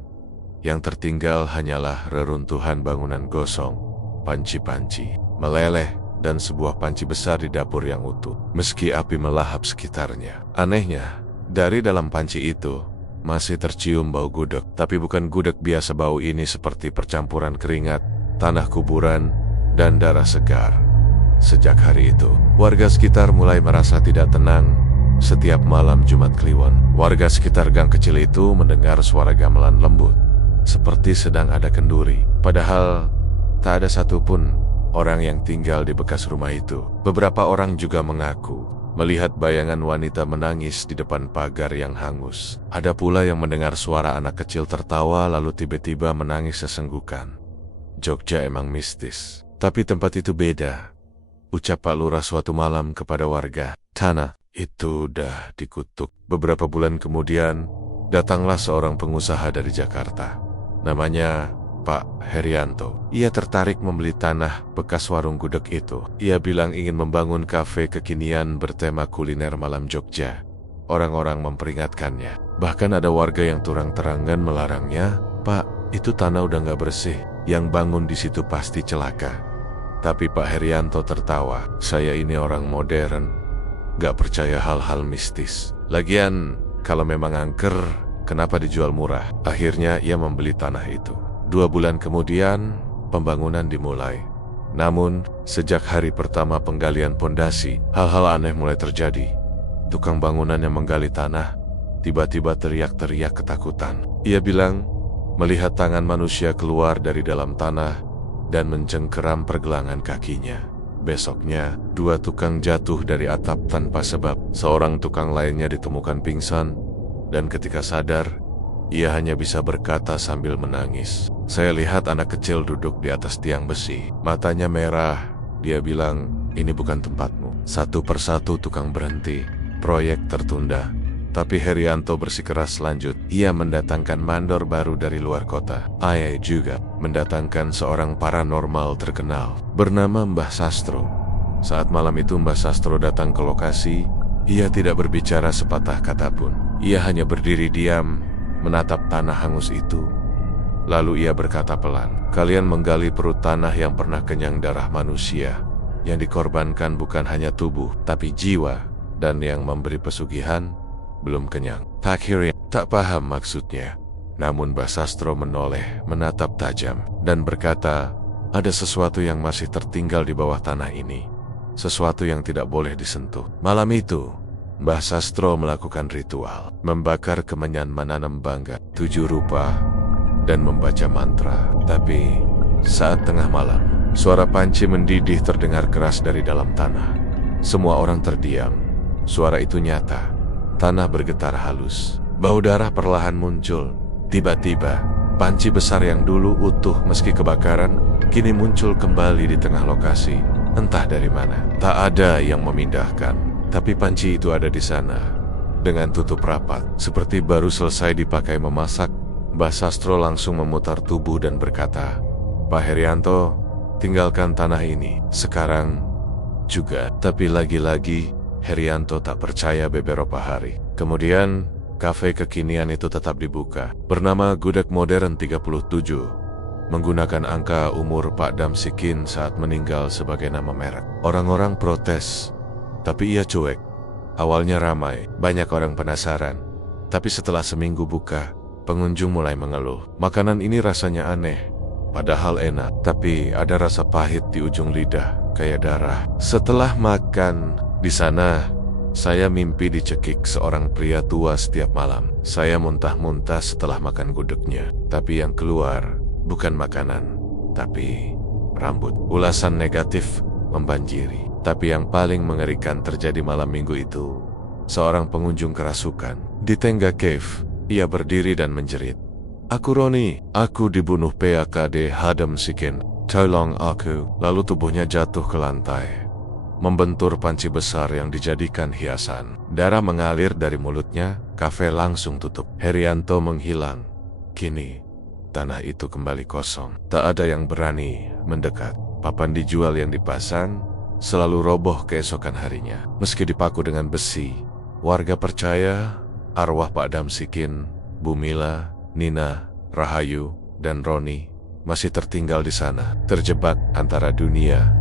Yang tertinggal hanyalah reruntuhan bangunan gosong, panci-panci meleleh, dan sebuah panci besar di dapur yang utuh, meski api melahap sekitarnya. Anehnya, dari dalam panci itu masih tercium bau gudeg, tapi bukan gudeg biasa. Bau ini seperti percampuran keringat, tanah kuburan, dan darah segar. Sejak hari itu, warga sekitar mulai merasa tidak tenang. Setiap malam Jumat Kliwon, warga sekitar gang kecil itu mendengar suara gamelan lembut, seperti sedang ada kenduri. Padahal, tak ada satupun orang yang tinggal di bekas rumah itu. Beberapa orang juga mengaku melihat bayangan wanita menangis di depan pagar yang hangus. Ada pula yang mendengar suara anak kecil tertawa lalu tiba-tiba menangis sesenggukan. Jogja emang mistis, tapi tempat itu beda, ucap Pak Lurah suatu malam kepada warga. Tanah itu udah dikutuk. Beberapa bulan kemudian, datanglah seorang pengusaha dari Jakarta. Namanya Pak Herianto. Ia tertarik membeli tanah bekas warung gudeg itu. Ia bilang ingin membangun kafe kekinian bertema kuliner malam Jogja. Orang-orang memperingatkannya. Bahkan ada warga yang terang-terangan melarangnya. "Pak, itu tanah udah gak bersih. Yang bangun di situ pasti celaka." Tapi Pak Herianto tertawa. "Saya ini orang modern, gak percaya hal-hal mistis. Lagian, kalau memang angker, kenapa dijual murah?" Akhirnya ia membeli tanah itu. 2 bulan kemudian, pembangunan dimulai. Namun, sejak hari pertama penggalian pondasi, hal-hal aneh mulai terjadi. Tukang bangunan yang menggali tanah tiba-tiba teriak-teriak ketakutan. Ia bilang melihat tangan manusia keluar dari dalam tanah dan mencengkeram pergelangan kakinya. Besoknya, 2 tukang jatuh dari atap tanpa sebab. Seorang tukang lainnya ditemukan pingsan, dan ketika sadar, ia hanya bisa berkata sambil menangis, "Saya lihat anak kecil duduk di atas tiang besi. Matanya merah." Dia bilang, "Ini bukan tempatmu." Satu persatu tukang berhenti. Proyek tertunda. Tapi Herianto bersikeras lanjut. Ia mendatangkan mandor baru dari luar kota. Ia juga mendatangkan seorang paranormal terkenal bernama Mbah Sastro. Saat malam itu Mbah Sastro datang ke lokasi. Ia tidak berbicara sepatah kata pun. Ia hanya berdiri diam, menatap tanah hangus itu. Lalu ia berkata pelan, "Kalian menggali perut tanah yang pernah kenyang darah manusia. Yang dikorbankan bukan hanya tubuh, tapi jiwa. Dan yang memberi pesugihan belum kenyang." Pak Heri tak paham maksudnya. Namun Mbah Sastro menoleh, menatap tajam, dan berkata, "Ada sesuatu yang masih tertinggal di bawah tanah ini. Sesuatu yang tidak boleh disentuh." Malam itu, Mbah Sastro melakukan ritual, membakar kemenyan menanam bangga 7 rupa, dan membaca mantra. Tapi, saat tengah malam, suara panci mendidih terdengar keras dari dalam tanah. Semua orang terdiam. Suara itu nyata. Tanah bergetar halus. Bau darah perlahan muncul. Tiba-tiba, panci besar yang dulu utuh meski kebakaran, kini muncul kembali di tengah lokasi. Entah dari mana. Tak ada yang memindahkan. Tapi panci itu ada di sana, dengan tutup rapat, seperti baru selesai dipakai memasak, Mbah Sastro langsung memutar tubuh dan berkata, "Pak Herianto, tinggalkan tanah ini sekarang juga." Tapi lagi-lagi Herianto tak percaya beberapa hari. Kemudian kafe kekinian itu tetap dibuka, bernama Gudeg Modern 37, menggunakan angka umur Pak Damsikin saat meninggal sebagai nama merek. Orang-orang protes, tapi ia cuek. Awalnya ramai, banyak orang penasaran. Tapi setelah seminggu buka, pengunjung mulai mengeluh. Makanan ini rasanya aneh, padahal enak. Tapi ada rasa pahit di ujung lidah, kayak darah. Setelah makan di sana, saya mimpi dicekik seorang pria tua setiap malam. Saya muntah-muntah setelah makan gudegnya. Tapi yang keluar bukan makanan, tapi rambut. Ulasan negatif membanjiri. Tapi yang paling mengerikan terjadi malam minggu itu. Seorang pengunjung kerasukan. Di tengga cave, ia berdiri dan menjerit, "Aku Roni, aku dibunuh PAKD Damsikin. Tolong aku." Lalu tubuhnya jatuh ke lantai, membentur panci besar yang dijadikan hiasan. Darah mengalir dari mulutnya, kafe langsung tutup. Herianto menghilang. Kini, tanah itu kembali kosong. Tak ada yang berani mendekat. Papan dijual yang dipasang selalu roboh keesokan harinya. Meski dipaku dengan besi, warga percaya arwah Pak Damsikin, Bu Mila, Nina, Rahayu, dan Roni masih tertinggal di sana, terjebak antara dunia,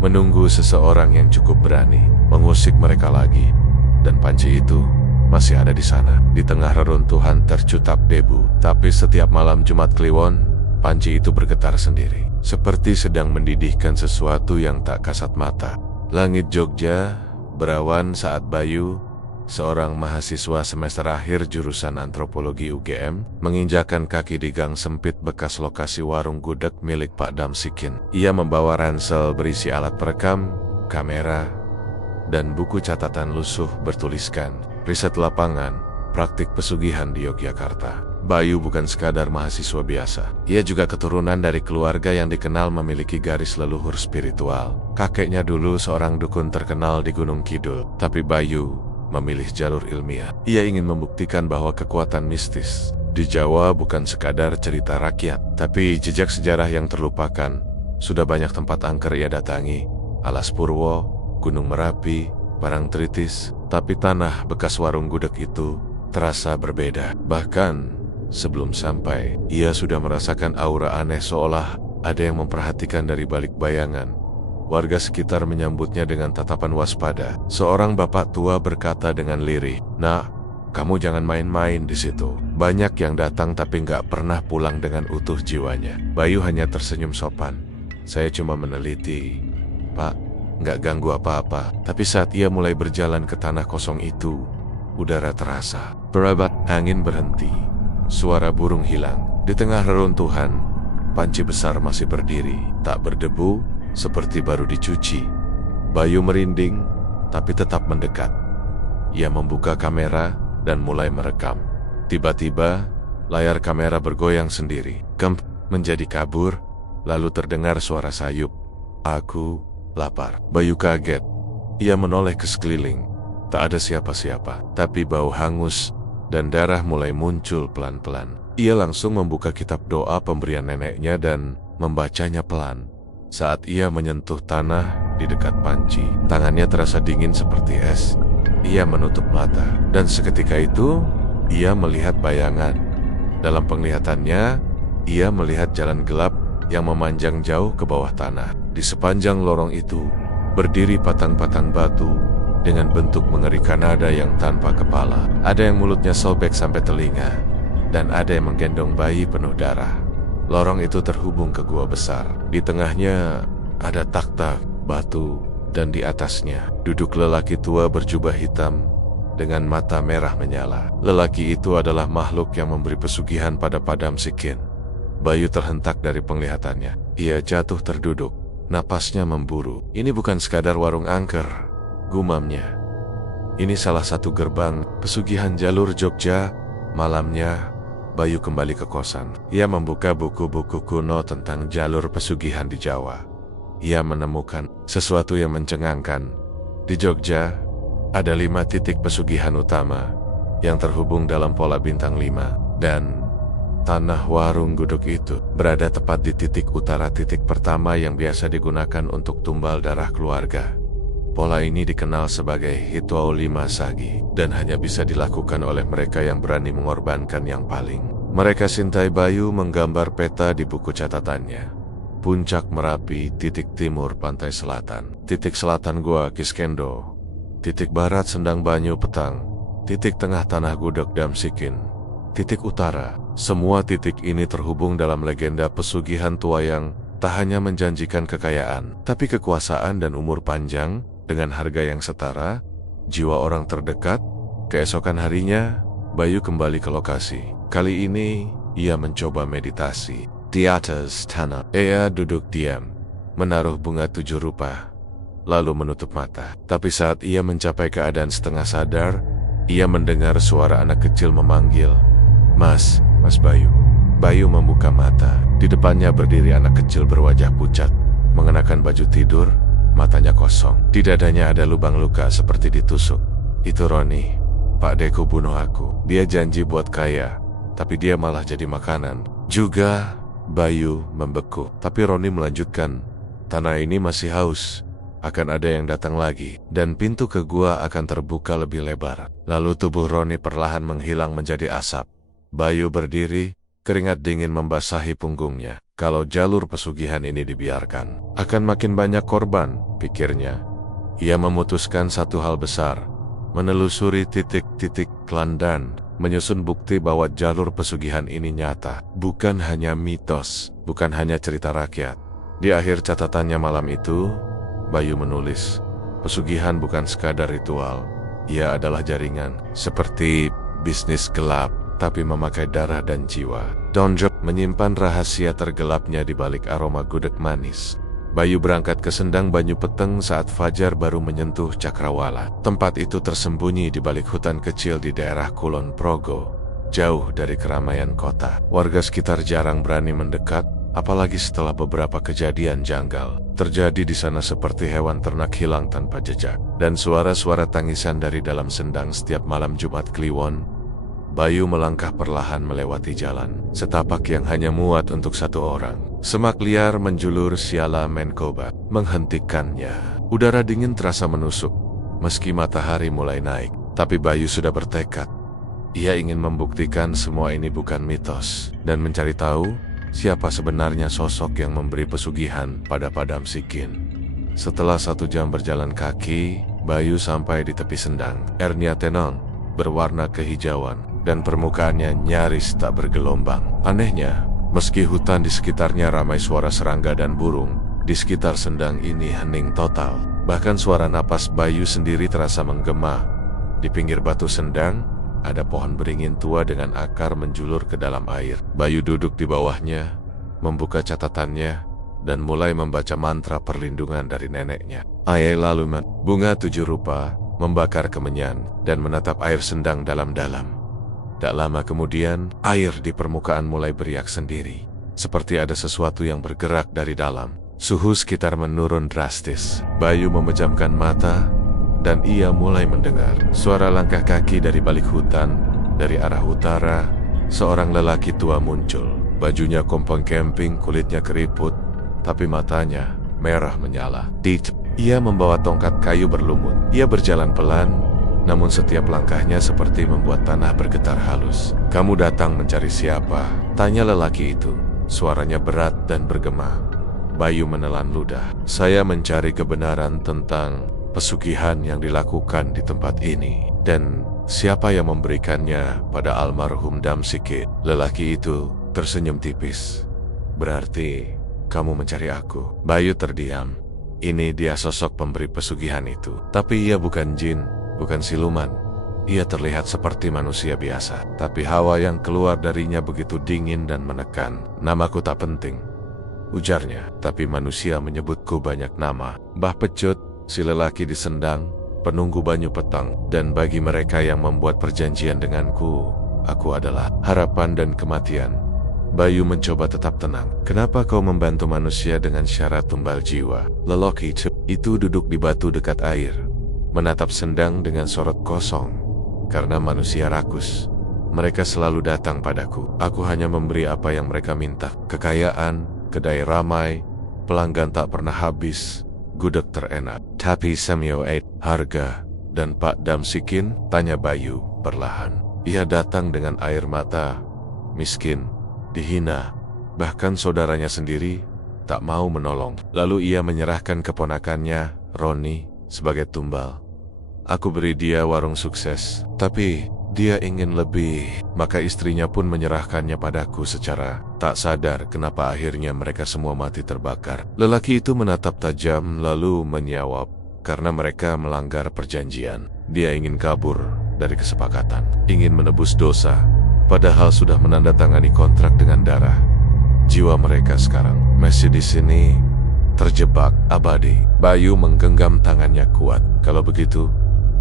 menunggu seseorang yang cukup berani mengusik mereka lagi. Dan panci itu masih ada di sana, di tengah reruntuhan tercutap debu. Tapi setiap malam Jumat Kliwon, panci itu bergetar sendiri, seperti sedang mendidihkan sesuatu yang tak kasat mata. Langit Jogja berawan saat Bayu, seorang mahasiswa semester akhir jurusan antropologi UGM, menginjakan kaki di gang sempit bekas lokasi warung gudeg milik Pak Damsikin. Ia membawa ransel berisi alat perekam, kamera, dan buku catatan lusuh bertuliskan riset lapangan, praktik pesugihan di Yogyakarta. Bayu bukan sekadar mahasiswa biasa. Ia juga keturunan dari keluarga yang dikenal memiliki garis leluhur spiritual. Kakeknya dulu seorang dukun terkenal di Gunung Kidul. Tapi Bayu memilih jalur ilmiah. Ia ingin membuktikan bahwa kekuatan mistis di Jawa bukan sekadar cerita rakyat, tapi jejak sejarah yang terlupakan. Sudah banyak tempat angker ia datangi, Alas Purwo, Gunung Merapi, Parangtritis, tapi tanah bekas warung gudeg itu terasa berbeda. Bahkan sebelum sampai, ia sudah merasakan aura aneh seolah ada yang memperhatikan dari balik bayangan. Warga sekitar menyambutnya dengan tatapan waspada. Seorang bapak tua berkata dengan lirih, "Nak, kamu jangan main-main di situ. Banyak yang datang tapi nggak pernah pulang dengan utuh jiwanya." Bayu hanya tersenyum sopan. "Saya cuma meneliti, Pak. Nggak ganggu apa-apa." Tapi saat ia mulai berjalan ke tanah kosong itu, udara terasa berat, angin berhenti, suara burung hilang. Di tengah reruntuhan, panci besar masih berdiri, tak berdebu, seperti baru dicuci. Bayu merinding, tapi tetap mendekat. Ia membuka kamera dan mulai merekam. Tiba-tiba, layar kamera bergoyang sendiri. Kemp menjadi kabur, lalu terdengar suara sayup, "Aku lapar." Bayu kaget. Ia menoleh ke sekeliling. Tak ada siapa-siapa, tapi bau hangus dan darah mulai muncul pelan-pelan. Ia langsung membuka kitab doa pemberian neneknya dan membacanya pelan. Saat ia menyentuh tanah di dekat panci, tangannya terasa dingin seperti es. Ia menutup mata, dan seketika itu, ia melihat bayangan. Dalam penglihatannya, ia melihat jalan gelap yang memanjang jauh ke bawah tanah. Di sepanjang lorong itu, berdiri patang-patang batu dengan bentuk mengerikan. Ada yang tanpa kepala, ada yang mulutnya sobek sampai telinga, dan ada yang menggendong bayi penuh darah. Lorong itu terhubung ke gua besar. Di tengahnya ada takhta batu, dan di atasnya duduk lelaki tua berjubah hitam dengan mata merah menyala. Lelaki itu adalah makhluk yang memberi pesugihan pada Pak Damsikin. Bayu terhentak dari penglihatannya. Ia jatuh terduduk, napasnya memburu. "Ini bukan sekadar warung angker," gumamnya. "Ini salah satu gerbang pesugihan jalur Jogja." Malamnya, Bayu kembali ke kosan. Ia membuka buku-buku kuno tentang jalur pesugihan di Jawa. Ia menemukan sesuatu yang mencengangkan. Di Jogja, ada 5 titik pesugihan utama yang terhubung dalam pola bintang 5. Dan Tanah warung guduk itu berada tepat di titik utara titik pertama yang biasa digunakan untuk tumbal darah keluarga. Pola ini dikenal sebagai Ritual Lima Sagi dan hanya bisa dilakukan oleh mereka yang berani mengorbankan yang paling. Mereka Sintai Bayu menggambar peta di buku catatannya. Puncak Merapi, titik timur pantai selatan, titik selatan Gua Kiskendo, titik barat Sendang Banyu Petang, titik tengah Tanah Gudeg Damsikin, titik utara. Semua titik ini terhubung dalam legenda pesugihan tua yang tak hanya menjanjikan kekayaan, tapi kekuasaan dan umur panjang dengan harga yang setara, jiwa orang terdekat. Keesokan harinya, Bayu kembali ke lokasi. Kali ini, ia mencoba meditasi. Di atas tanah, ia duduk diam, menaruh bunga 7 rupa, lalu menutup mata. Tapi saat ia mencapai keadaan setengah sadar, ia mendengar suara anak kecil memanggil, "Mas, Mas Bayu." Bayu membuka mata. Di depannya berdiri anak kecil berwajah pucat, mengenakan baju tidur, matanya kosong. Di dadanya ada lubang luka seperti ditusuk. "Itu Roni. Pak Deko bunuh aku. Dia janji buat kaya, tapi dia malah jadi makanan." Juga Bayu membeku. Tapi Roni melanjutkan, "Tanah ini masih haus. Akan ada yang datang lagi, dan pintu ke gua akan terbuka lebih lebar." Lalu tubuh Roni perlahan menghilang menjadi asap. Bayu berdiri, keringat dingin membasahi punggungnya. Kalau jalur pesugihan ini dibiarkan, akan makin banyak korban, pikirnya. Ia memutuskan satu hal besar, menelusuri titik-titik Kelandan, menyusun bukti bahwa jalur pesugihan ini nyata, bukan hanya mitos, bukan hanya cerita rakyat. Di akhir catatannya malam itu, Bayu menulis, pesugihan bukan sekadar ritual, ia adalah jaringan, seperti bisnis gelap, tapi memakai darah dan jiwa. Donjok menyimpan rahasia tergelapnya di balik aroma gudeg manis. Bayu berangkat ke Sendang Banyu Peteng saat fajar baru menyentuh Cakrawala. Tempat itu tersembunyi di balik hutan kecil di daerah Kulon Progo, jauh dari keramaian kota. Warga sekitar jarang berani mendekat, apalagi setelah beberapa kejadian janggal terjadi di sana seperti hewan ternak hilang tanpa jejak, dan suara-suara tangisan dari dalam sendang setiap malam Jumat Kliwon. Bayu melangkah perlahan melewati jalan, setapak yang hanya muat untuk satu orang. Semak liar menjulur Siala Menkoba, menghentikannya. Udara dingin terasa menusuk, meski matahari mulai naik. Tapi Bayu sudah bertekad. Ia ingin membuktikan semua ini bukan mitos, dan mencari tahu siapa sebenarnya sosok yang memberi pesugihan pada Padam Sikin. Setelah 1 jam berjalan kaki, Bayu sampai di tepi sendang. Airnya tenang, berwarna kehijauan, dan permukaannya nyaris tak bergelombang. Anehnya, meski hutan di sekitarnya ramai suara serangga dan burung, di sekitar sendang ini hening total. Bahkan suara napas Bayu sendiri terasa menggema. Di pinggir batu sendang, ada pohon beringin tua dengan akar menjulur ke dalam air. Bayu duduk di bawahnya, membuka catatannya, dan mulai membaca mantra perlindungan dari neneknya. Ayah lalu bunga 7 rupa, membakar kemenyan, dan menatap air sendang dalam-dalam. Tak lama kemudian, air di permukaan mulai beriak sendiri, seperti ada sesuatu yang bergerak dari dalam. Suhu sekitar menurun drastis. Bayu memejamkan mata, dan ia mulai mendengar suara langkah kaki dari balik hutan. Dari arah utara, seorang lelaki tua muncul. Bajunya kompong camping, kulitnya keriput, tapi matanya merah menyala. Ia membawa tongkat kayu berlumut. Ia berjalan pelan, namun setiap langkahnya seperti membuat tanah bergetar halus. "Kamu datang mencari siapa?" tanya lelaki itu. Suaranya berat dan bergema. Bayu menelan ludah. "Saya mencari kebenaran tentang pesugihan yang dilakukan di tempat ini, dan siapa yang memberikannya pada almarhum Damsikit." Lelaki itu tersenyum tipis. "Berarti kamu mencari aku?" Bayu terdiam. Ini dia sosok pemberi pesugihan itu. Tapi ia bukan jin, bukan siluman. Ia terlihat seperti manusia biasa, tapi hawa yang keluar darinya begitu dingin dan menekan. "Namaku tak penting," ujarnya, "tapi manusia menyebutku banyak nama. Mbah Pecut, si lelaki di Sendang, penunggu Banyu Petang, dan bagi mereka yang membuat perjanjian denganku, aku adalah harapan dan kematian." Bayu mencoba tetap tenang. "Kenapa kau membantu manusia dengan syarat tumbal jiwa?" Lelaki itu duduk di batu dekat air, menatap Sendang dengan sorot kosong. "Karena manusia rakus, Mereka selalu datang padaku. Aku hanya memberi apa yang mereka minta. Kekayaan, kedai ramai, pelanggan tak pernah habis, gudeg terenak. Tapi Samuel 8, harga, dan Pak Damsikin, tanya Bayu perlahan. Ia datang dengan air mata, miskin, dihina, bahkan saudaranya sendiri tak mau menolong. Lalu ia menyerahkan keponakannya, Roni, sebagai tumbal. Aku beri dia warung sukses, tapi dia ingin lebih. Maka istrinya pun menyerahkannya padaku secara tak sadar. Kenapa akhirnya mereka semua mati terbakar? Lelaki itu menatap tajam lalu menjawab, karena mereka melanggar perjanjian. Dia ingin kabur dari kesepakatan, ingin menebus dosa, padahal sudah menandatangani kontrak dengan darah. Jiwa mereka sekarang masih di sini, terjebak abadi. Bayu menggenggam tangannya kuat. Kalau begitu,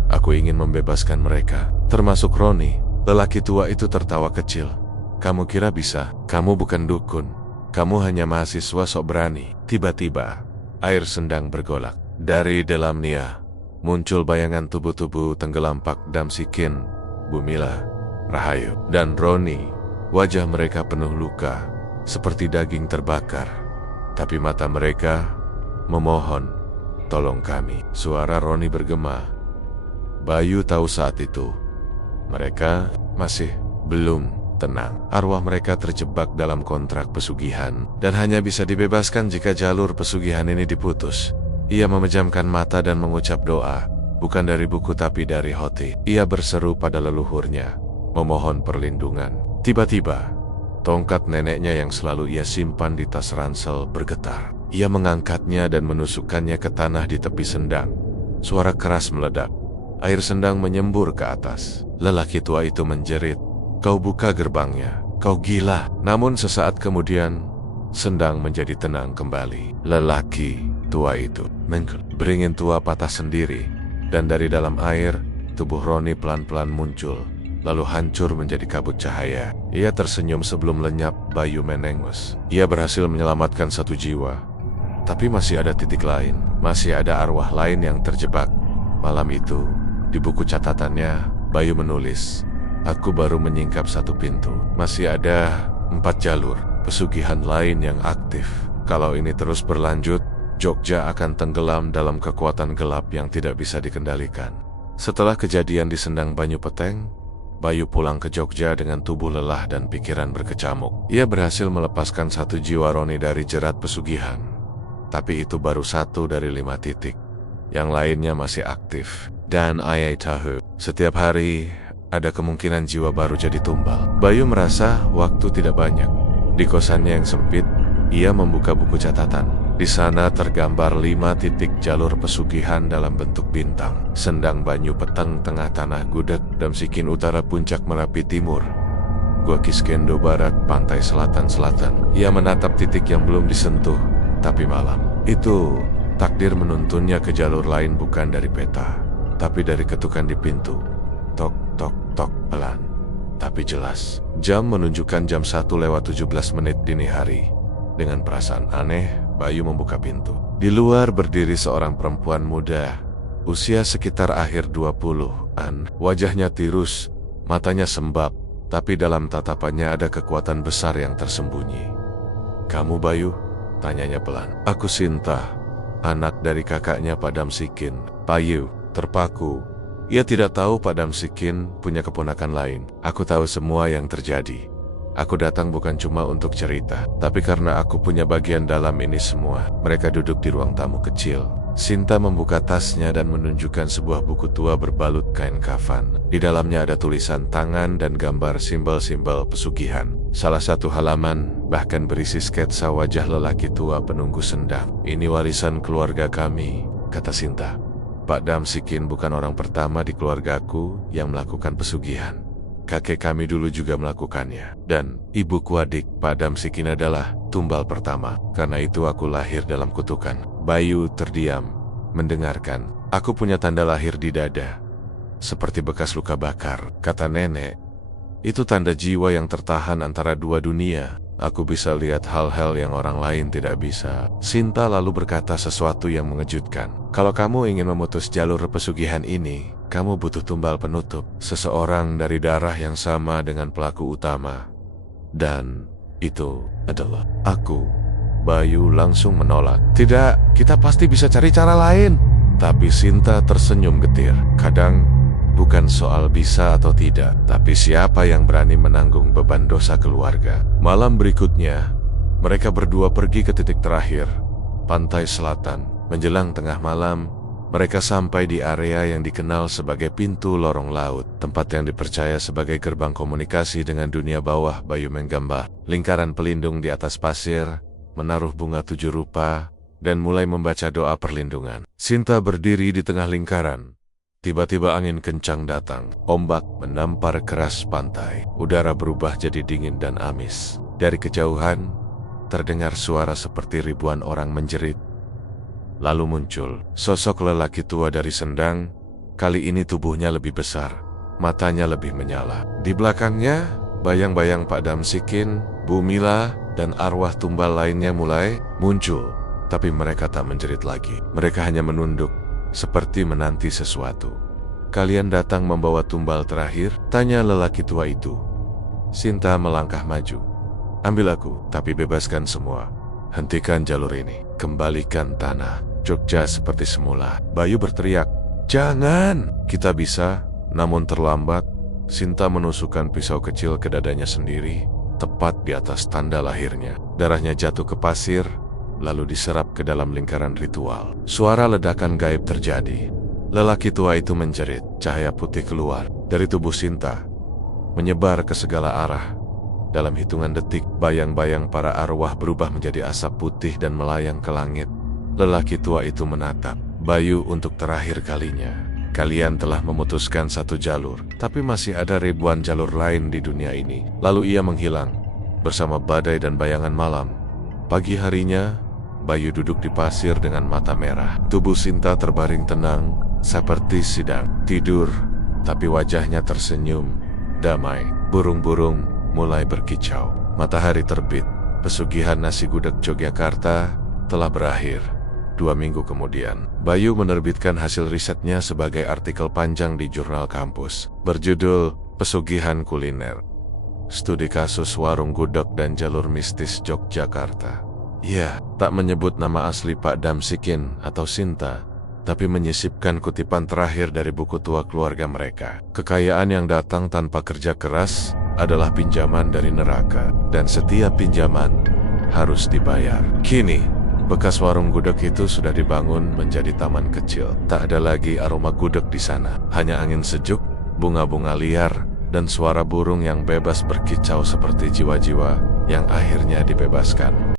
aku ingin membebaskan mereka, termasuk Roni. Lelaki tua itu tertawa kecil. Kamu kira bisa? Kamu bukan dukun. Kamu hanya mahasiswa sok berani. Tiba-tiba, air sendang bergolak. Dari dalam Nia, muncul bayangan tubuh-tubuh tenggelam Pak Damsikin, Bumila, Rahayu, dan Roni. Wajah mereka penuh luka, seperti daging terbakar. Tapi mata mereka memohon, tolong kami. Suara Roni bergema. Bayu tahu saat itu, mereka masih belum tenang. Arwah mereka terjebak dalam kontrak pesugihan, dan hanya bisa dibebaskan jika jalur pesugihan ini diputus. Ia memejamkan mata dan mengucap doa, bukan dari buku tapi dari hati. Ia berseru pada leluhurnya, memohon perlindungan. Tiba-tiba, tongkat neneknya yang selalu ia simpan di tas ransel bergetar. Ia mengangkatnya dan menusukkannya ke tanah di tepi sendang. Suara keras meledak. Air sendang menyembur ke atas. Lelaki tua itu menjerit, "Kau buka gerbangnya, kau gila." Namun sesaat kemudian, sendang menjadi tenang kembali. Lelaki tua itu beringin tua patah sendiri, dan dari dalam air, tubuh Roni pelan-pelan muncul, lalu hancur menjadi kabut cahaya. Ia tersenyum sebelum lenyap. Bayu menengus. Ia berhasil menyelamatkan satu jiwa. Tapi masih ada titik lain, masih ada arwah lain yang terjebak. Malam itu, di buku catatannya, Bayu menulis, "Aku baru menyingkap satu pintu. Masih ada 4 jalur pesugihan lain yang aktif. Kalau ini terus berlanjut, Jogja akan tenggelam dalam kekuatan gelap yang tidak bisa dikendalikan." Setelah kejadian di Sendang Banyu Peteng, Bayu pulang ke Jogja dengan tubuh lelah dan pikiran berkecamuk. Ia berhasil melepaskan satu jiwa Roni dari jerat pesugihan. Tapi itu baru 1 dari 5 titik. Yang lainnya masih aktif. Dan ayah tahu, setiap hari ada kemungkinan jiwa baru jadi tumbal. Bayu merasa waktu tidak banyak. Di kosannya yang sempit, ia membuka buku catatan. Di sana tergambar 5 titik jalur pesugihan dalam bentuk bintang. Sendang Banyu Peteng tengah tanah gudeg, Damsikin utara puncak Merapi timur, Gua Kiskendo barat pantai selatan-selatan. Ia menatap titik yang belum disentuh, tapi malam itu takdir menuntunnya ke jalur lain, bukan dari peta, tapi dari ketukan di pintu. Tok, tok, tok, pelan, tapi jelas. Jam menunjukkan jam 1:17 dini hari. Dengan perasaan aneh, Bayu membuka pintu. Di luar berdiri seorang perempuan muda, usia sekitar akhir 20-an. Wajahnya tirus, matanya sembab, tapi dalam tatapannya ada kekuatan besar yang tersembunyi. "Kamu Bayu?" tanyanya pelan. "Aku Sinta, anak dari kakaknya Pak Damsikin." Bayu terpaku. Ia tidak tahu Pak Damsikin punya keponakan lain. "Aku tahu semua yang terjadi. Aku datang bukan cuma untuk cerita, tapi karena aku punya bagian dalam ini semua." Mereka duduk di ruang tamu kecil. Sinta membuka tasnya dan menunjukkan sebuah buku tua berbalut kain kafan. Di dalamnya ada tulisan tangan dan gambar simbol-simbol pesugihan. Salah satu halaman bahkan berisi sketsa wajah lelaki tua penunggu sendang. "Ini warisan keluarga kami," kata Sinta. "Pak Damsikin bukan orang pertama di keluargaku yang melakukan pesugihan. Kakek kami dulu juga melakukannya. Dan ibuku adik Pak Damsikin adalah tumbal pertama. Karena itu aku lahir dalam kutukan." Bayu terdiam, mendengarkan. "Aku punya tanda lahir di dada, seperti bekas luka bakar," kata nenek. "Itu tanda jiwa yang tertahan antara 2 dunia." Aku bisa lihat hal-hal yang orang lain tidak bisa. Sinta lalu berkata sesuatu yang mengejutkan. Kalau kamu ingin memutus jalur pesugihan ini, kamu butuh tumbal penutup. Seseorang dari darah yang sama dengan pelaku utama. Dan itu adalah aku. Bayu langsung menolak. Tidak, kita pasti bisa cari cara lain. Tapi Sinta tersenyum getir. Kadang bukan soal bisa atau tidak, tapi siapa yang berani menanggung beban dosa keluarga. Malam berikutnya, mereka berdua pergi ke titik terakhir, pantai selatan. Menjelang tengah malam, mereka sampai di area yang dikenal sebagai pintu lorong laut, tempat yang dipercaya sebagai gerbang komunikasi dengan dunia bawah. Bayu menggambar lingkaran pelindung di atas pasir, menaruh bunga 7 rupa, dan mulai membaca doa perlindungan. Sinta berdiri di tengah lingkaran. Tiba-tiba angin kencang datang, ombak menampar keras pantai. Udara berubah jadi dingin dan amis. Dari kejauhan, terdengar suara seperti ribuan orang menjerit. Lalu muncul sosok lelaki tua dari Sendang. Kali ini tubuhnya lebih besar, matanya lebih menyala. Di belakangnya, bayang-bayang Pak Damsikin, Bu Mila, dan arwah tumbal lainnya mulai muncul. Tapi mereka tak menjerit lagi. Mereka hanya menunduk, seperti menanti sesuatu. Kalian datang membawa tumbal terakhir? Tanya lelaki tua itu. Sinta melangkah maju. Ambil aku, tapi bebaskan semua. Hentikan jalur ini. Kembalikan tanah Jogja seperti semula. Bayu berteriak, jangan! Kita bisa, namun terlambat. Sinta menusukkan pisau kecil ke dadanya sendiri, tepat di atas tanda lahirnya. Darahnya jatuh ke pasir, lalu diserap ke dalam lingkaran ritual. Suara ledakan gaib terjadi. Lelaki tua itu menjerit, cahaya putih keluar dari tubuh Sinta, menyebar ke segala arah. Dalam hitungan detik, bayang-bayang para arwah berubah menjadi asap putih dan melayang ke langit. Lelaki tua itu menatap Bayu untuk terakhir kalinya. Kalian telah memutuskan satu jalur, tapi masih ada ribuan jalur lain di dunia ini. Lalu ia menghilang, bersama badai dan bayangan malam. Pagi harinya, Bayu duduk di pasir dengan mata merah. Tubuh Sinta terbaring tenang, seperti sedang tidur, tapi wajahnya tersenyum, damai. Burung-burung mulai berkicau. Matahari terbit. Pesugihan nasi gudeg Yogyakarta telah berakhir. 2 minggu kemudian, Bayu menerbitkan hasil risetnya sebagai artikel panjang di jurnal kampus, berjudul Pesugihan Kuliner. Studi kasus warung gudeg dan jalur mistis Yogyakarta. Ia tak menyebut nama asli Pak Damsikin atau Sinta, tapi menyisipkan kutipan terakhir dari buku tua keluarga mereka. Kekayaan yang datang tanpa kerja keras adalah pinjaman dari neraka, dan setiap pinjaman harus dibayar. Kini, bekas warung gudeg itu sudah dibangun menjadi taman kecil. Tak ada lagi aroma gudeg di sana, hanya angin sejuk, bunga-bunga liar, dan suara burung yang bebas berkicau seperti jiwa-jiwa yang akhirnya dibebaskan.